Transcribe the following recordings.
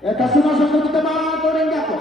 Eta sumasok kita mga turing ako.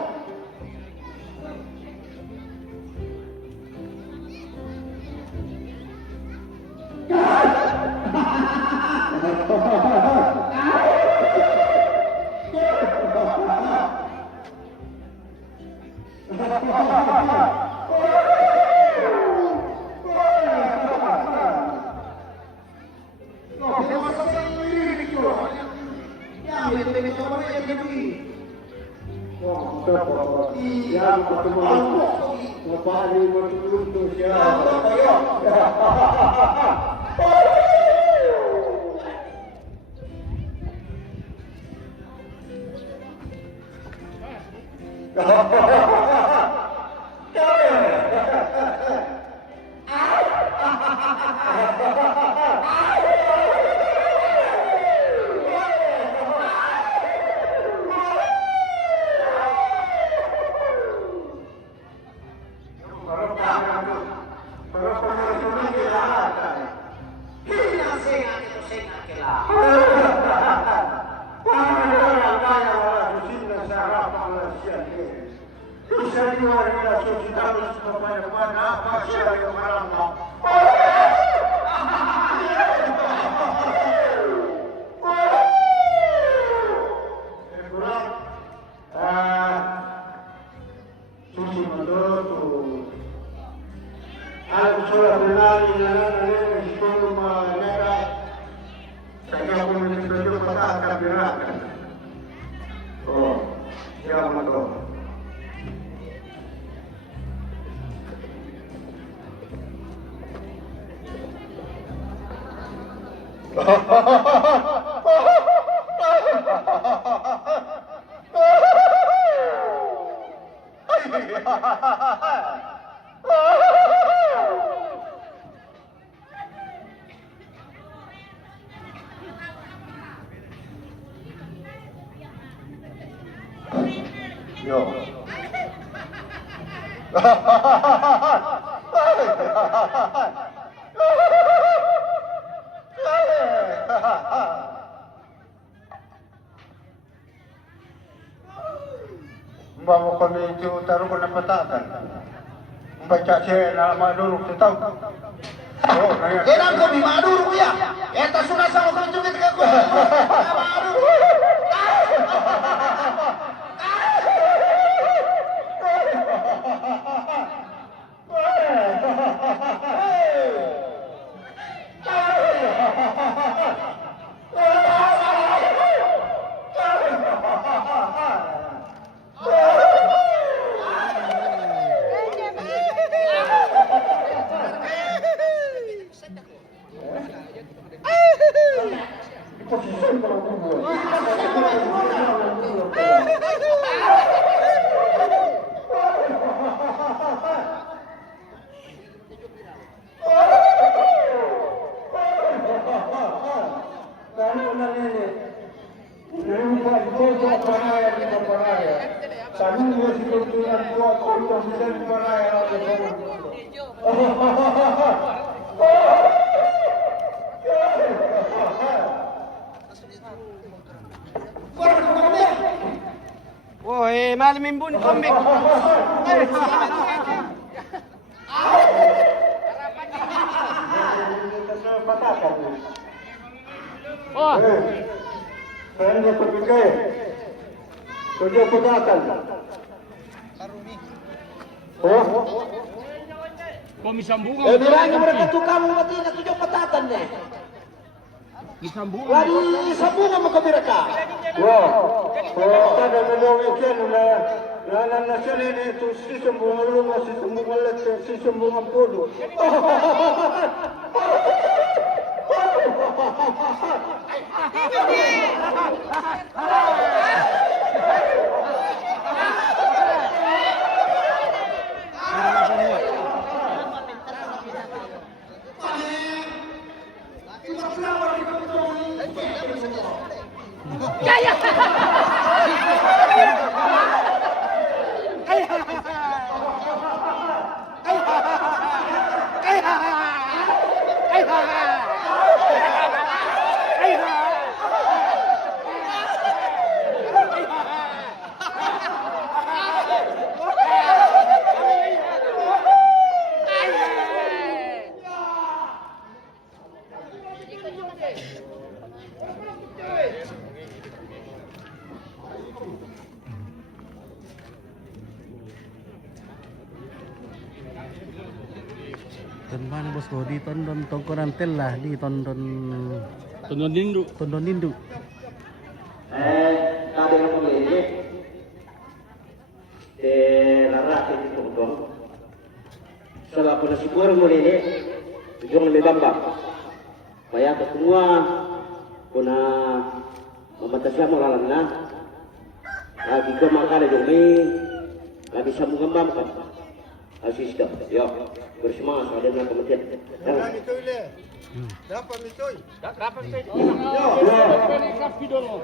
Bawa kami itu taruh kena petakan. Baca saya nak madul tu tahu. Oh, naya. Kenang ko di madul ya. Eta sudah sama ko juga tiga ko. Madul. Woi, malam imbun kombek. Oh. Saya nak pergi. Kerja petakan. Oh. Kami sambungan. Bilangin mereka tukang mati na tujuh petatan deh. Disambungan. Lagi sambungan mo ka mereka. Wah. Oh, kada melawin na sila ito si sambungan rumah, si sambungan letter, si sambungan pulo. Dan mana bosku di Tondon Tongkonan Telah di Tondon Tondon Dindu. Tondon Nindu. Tadi yang memilih larang itu tongkong. Sebab pun syukur memilih tujuan lebih bambang. Bayar ke semua puna membatasi mulalanna. Lagi ke makale jumi lagi sambung gambam kan. Asisten, ya bersemangat ada dengan kementerian. Dapat mitoy. Dapat itu. Kapi dulu.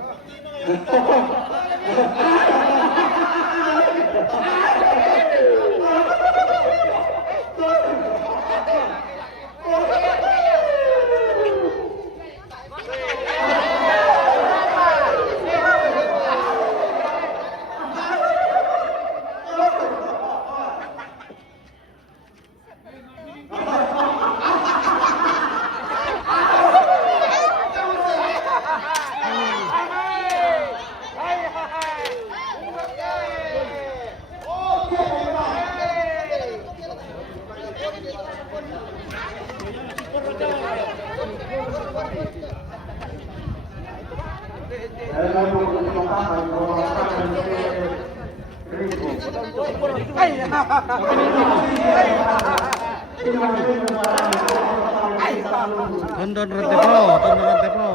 Tondon Rantepro, Tondon Rantepro.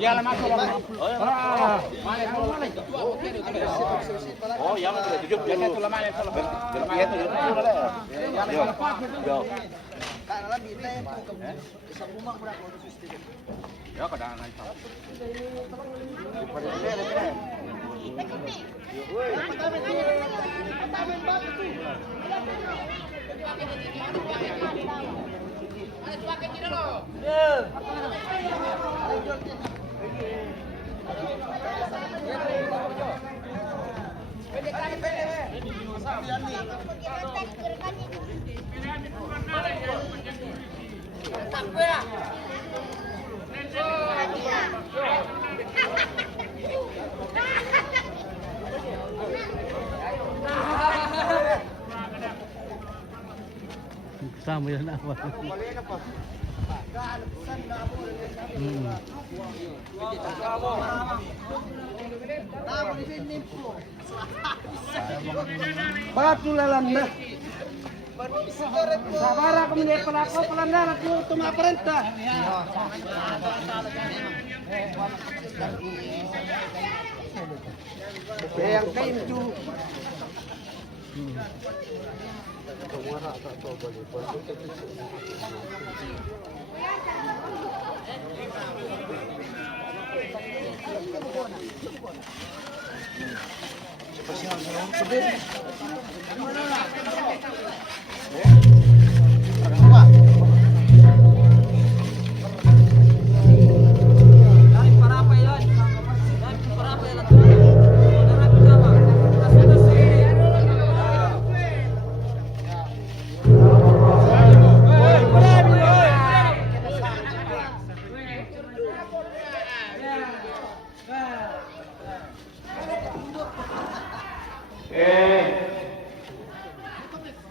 Ya lah masuk. Oh, ya lah 70. Ya itu lah mana salah. Ya itu. Yo. Ya kadang naik. Sama yan apa? Patulalan na. Sabara kami ni pelako pelandaran tu tuma perintah. Yang kain tu.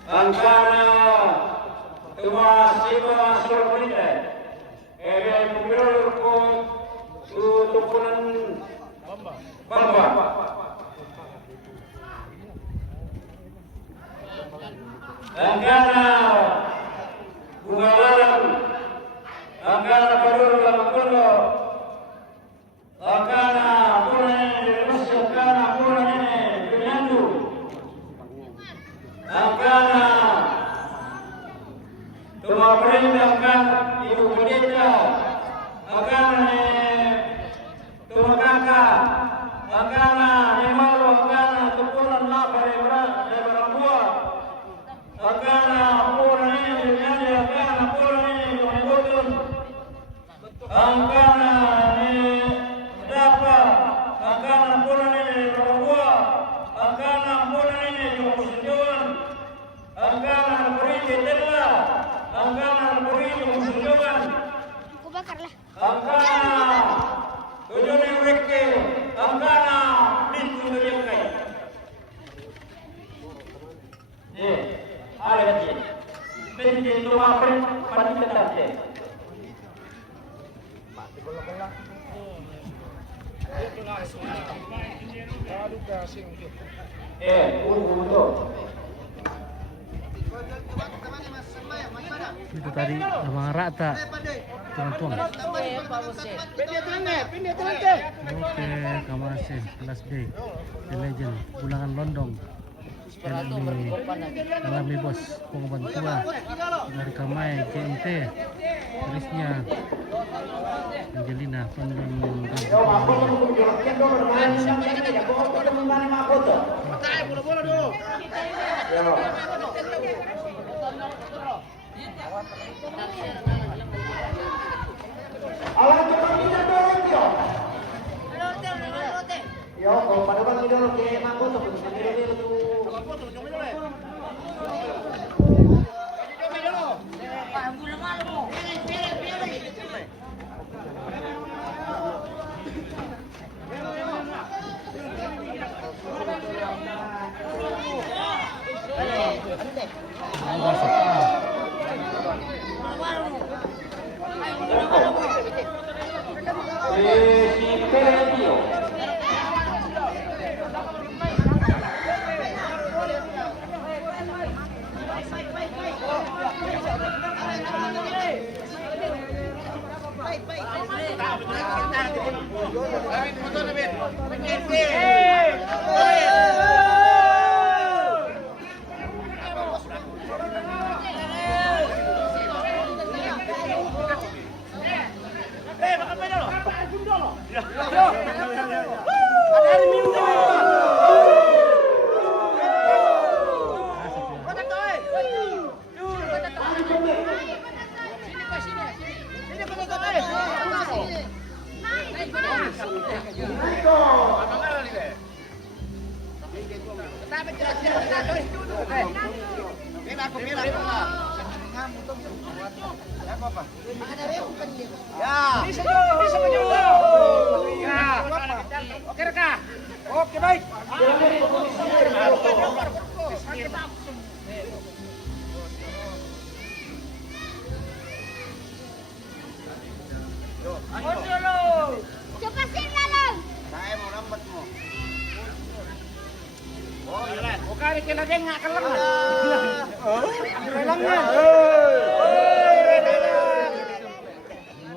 Angkana tumasik masuk kita. Pemilu ko tutupunan Bamba. Angkana Bungalan, Angkana Padurga Makulo, Angkana Purane Dewas, Angkana Purane Pinandu, Angkana Tumaperintahkan Ibu Pendeta, Angkana Tumakaka, Angkana Nemalu, Angkana Tupunan Lapa Debarambua, Angkana Purane Pinandu, Angkana Purane Tumibutun, Angkana Dapa, Angkana Purane Debarambua, Angkana Purane Tumikusujuan, Angkana Purane Tela, Reke Anggana Pintu Mejekai. Ada lagi. Pintu rumah Panitante. Untuk Itu tadi Abang Rata. Tuang-tuang. Oke, kamasih kelas D. The Legend, Ulangan Londong. Alami bos pengobatan tua dari Kamai JNT Trisnya Angelina Tondon Yo, kalau pada bang itu lo kayak mangkok tuh, sendiri itu. Oke Reka. Oke baik. Coba sih lalang. Saya mau lambat mo. Oh iya. Oke Reka lagi nggak kelengan. Kelengan.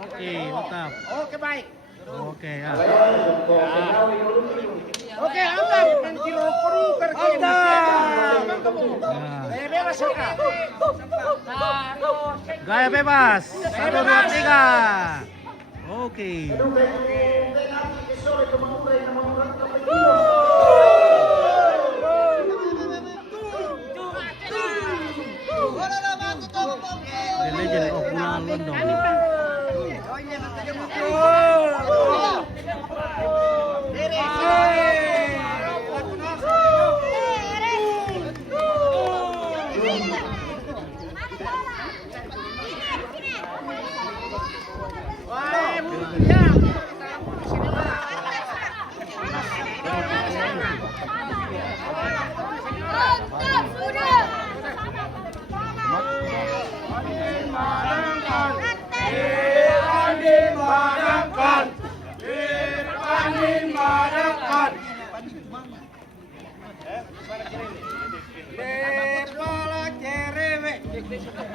Oke, mantap. Oke baik. Oke ya. Oke, antam kilo kuru kerja. Saya bebas Reka. Gaya bebas. 1, 2, 3. Oke. The Legend of Ulangan London.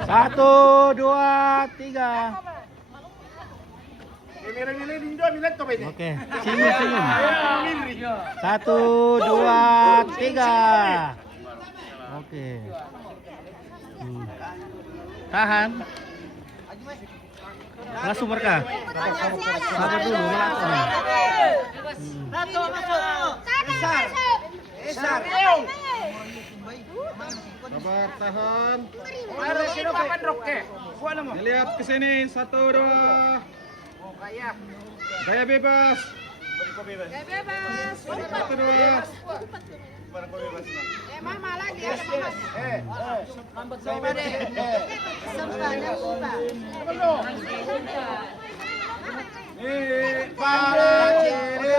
Satu, dua, tiga. Oke, senyum. 1, 2, 3. Oke. Tahan. Langsung mereka. Sabar dulu, langsung. Sabar, tahan. Lihat ke sini, 1, 2. Gaya bebas. 1, 2. Mama lagi ada mama. Sampai deh. Para ciri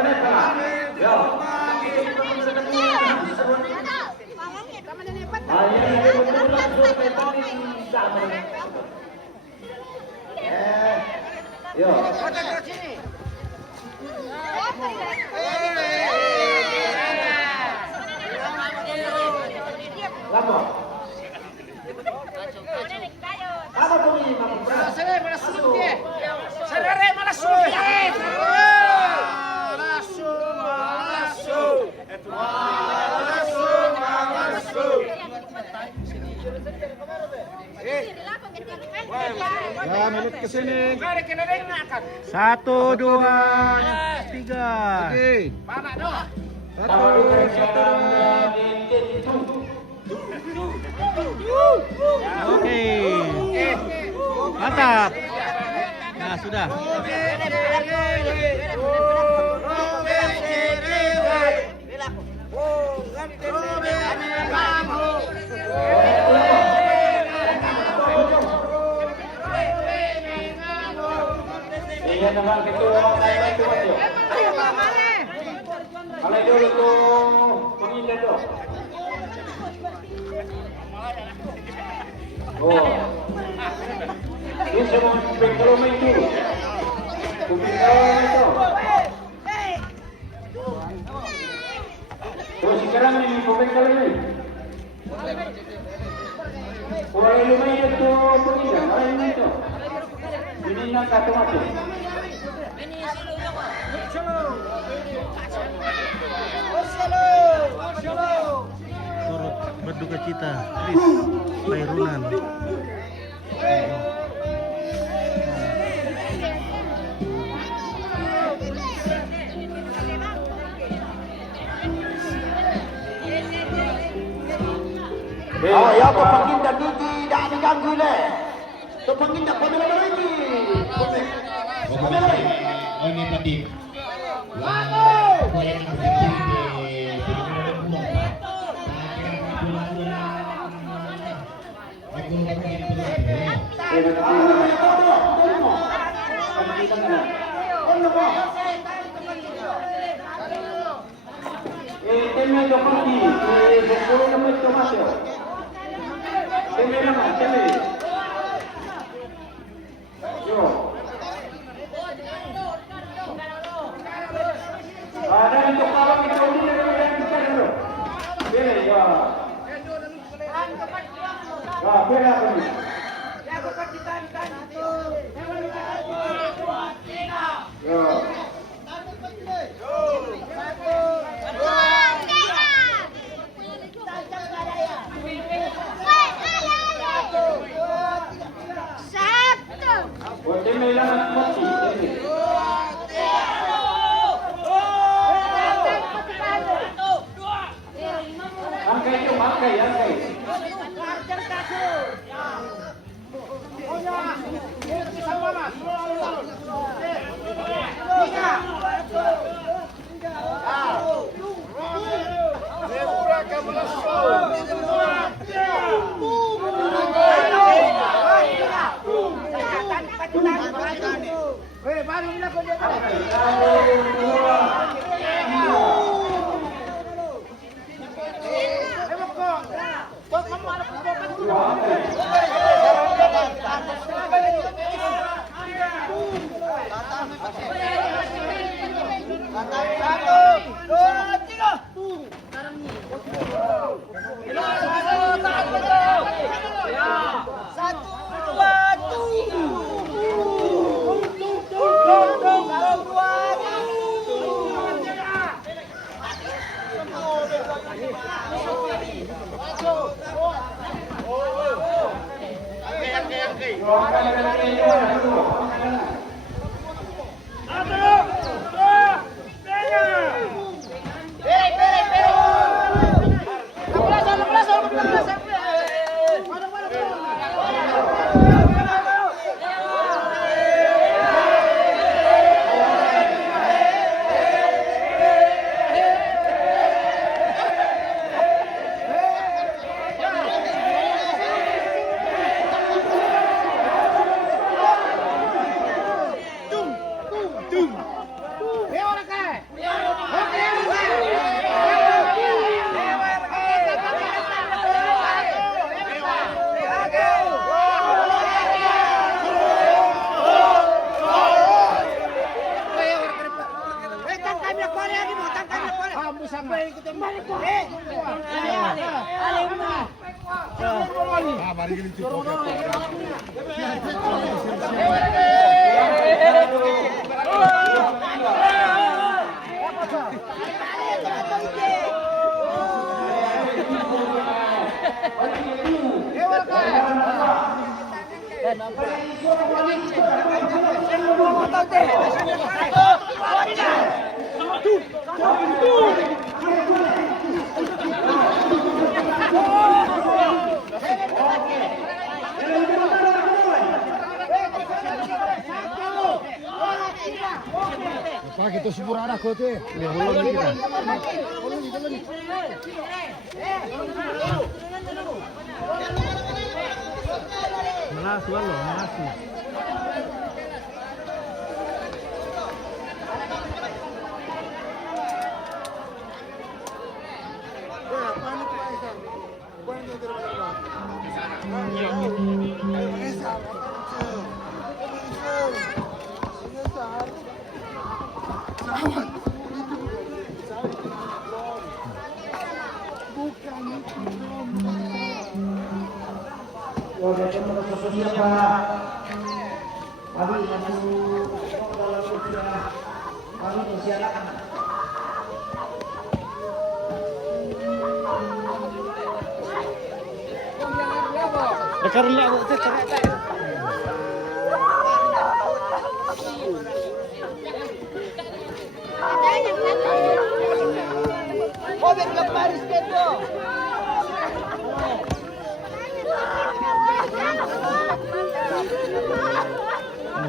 Ya. Yo. Kota ke sini. Lama. Apa tuh ini, Mang? Sere malah sulit dia. Sere malah sulit. Ya, milut ke sini. Kare kena dengar kan. 1, 2, 3. Mana doh? Oke. Mantap. Nah, sudah. Iya, teman itu itu aja. Kalau dulu tuh mengindah tuh. Oh. Ini semua pengalaman itu. Pengalaman itu. Oh, sekarang ini pengalaman ini. Kalau lumayan itu pengindah, kalau itu. Ini nak kata macam. Turut berduka cita Chris Khairunan. Oh, ya apa pengindah gigi dah diganggu le. Tu pengindah pemela lagi. Pemela. Ini tadi. Teme do conti, do colo não me toma seu. Teme na mão, teme. Yo. Ada itu kalau kita ini yang kita dulu. Bela ya. Ah, bela ini. Yo. Teme na mati, teme. Angkai itu, angkai. Baru bila kau dia. Melas lalu, melas.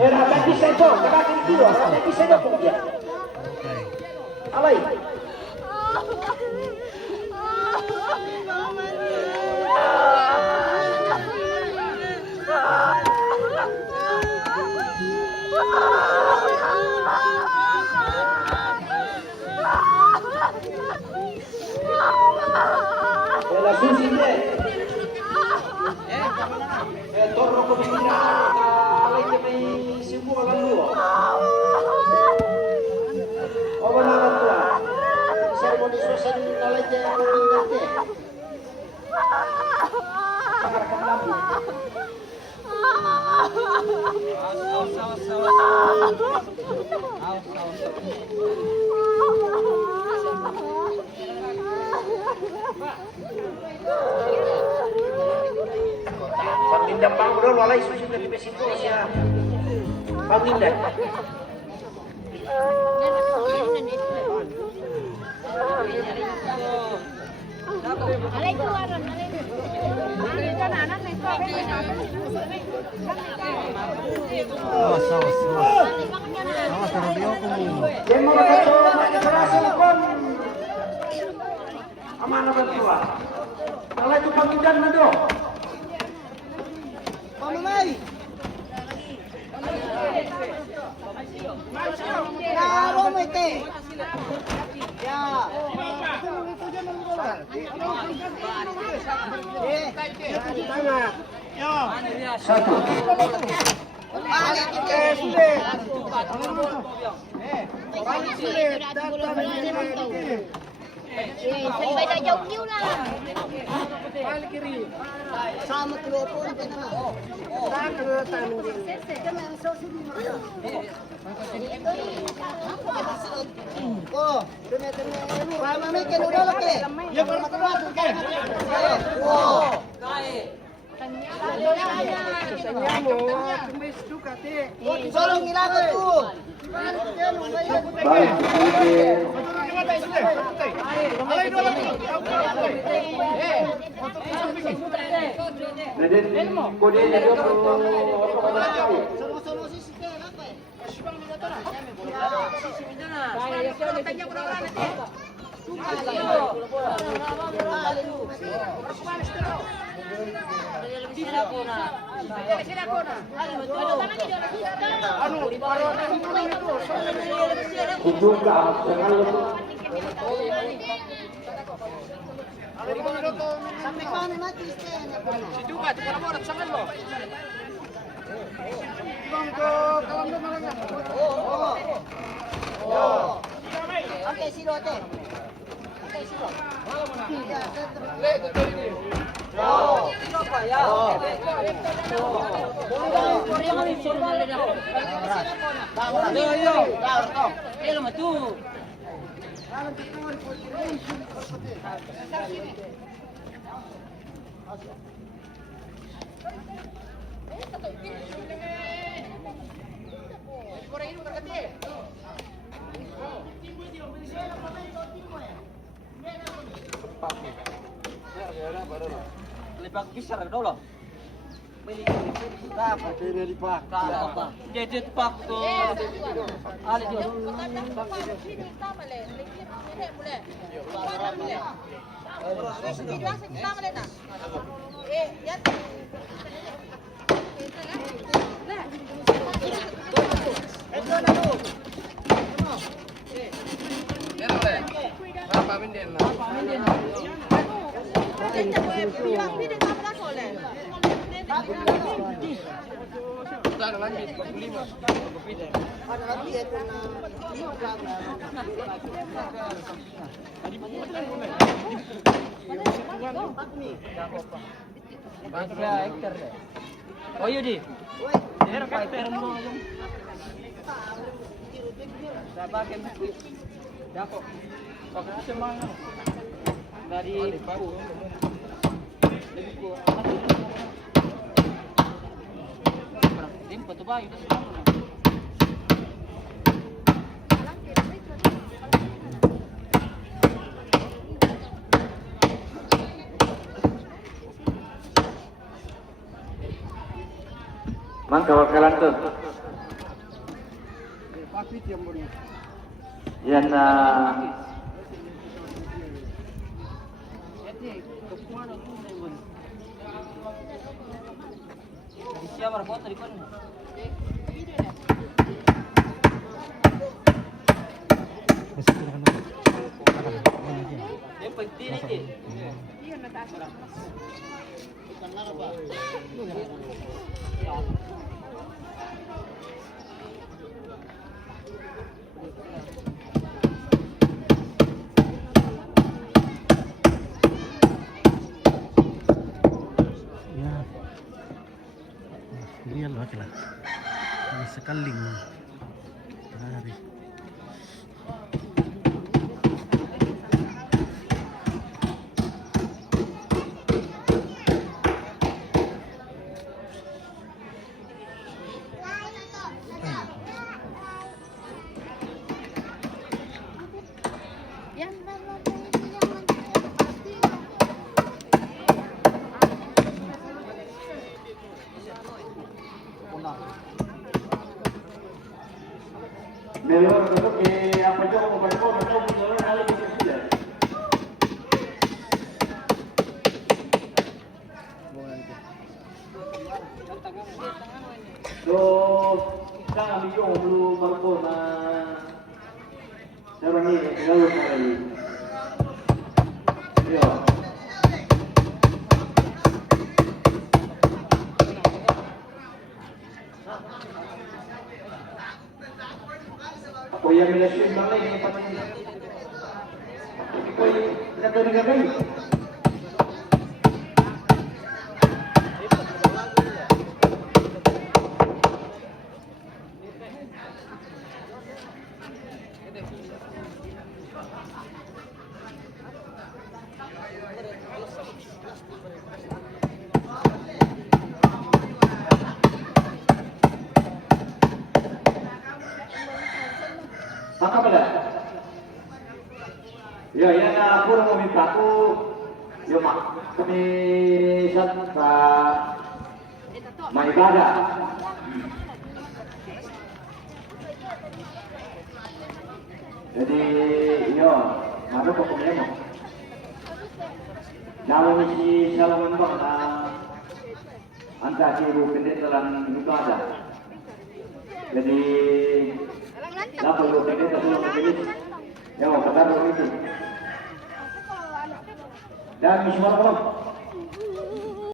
Era kaki sedo, kaki dua, kaki sedo dia. Alai. La susi deh. Torno ko bigla. Alay na may sibo ka lang mo. O ba na to? Sermoni sosan alay na ko bigla. Pangarap lambu. Pagindang bang bro, walay susunod na pipesito siya. Pagindang. Alay ko aron, alay. Alay ka na, anak na ito. Awas, awas, awas. Awas, pero di ako mo. Yan mga kato, makikarasal kon. Amana ba ito? Alay ko pagindang na do. Pamamay! Naro mo ite! Ya! Satu. Balik ite! Sulit! Balik sulit! Sampai dah jauh kiu lah. Balik kiri! Sama telepon ka na. Sama tanong din. Oh, tumi. Pamamay ka nulo laki. Yung matulad ka. Oh. Sanya mo, tumisto ka te. Solong nilagot ko. Baik. Nadin, kode niya do Sampai paano natin stand? Si Duga, tingnan mo, nagsangan mo. Okay, sino ate? Okay, sino? Lipat besar dulu. Jadi pak tu. Ali dia. Oh iya di. Dari tempo tu baik. Mang kawalan tuh. Yan na Siapa foto di kon? Yang penting ini. Real banget lah. Ini sekaling hari. Melhor do que apoiou o balcão, não o melhor nada de precisa. So, kita ambil yung dulu balcão na naman ni lalu kali. Yo. Kuya Milasyon lang eh, pati ko yung nagagagay. Maka pala. Ya, yan na puro mo minta ko. Yung kami sa maibada. Jadi, yun. Ano po problema? Nawan ni si Salaman Bang na anta si Rupin dalam itu ada. Jadi lapor Rupin itu sudah pilih. Ya, kata Rupin itu. Dan misuar belum?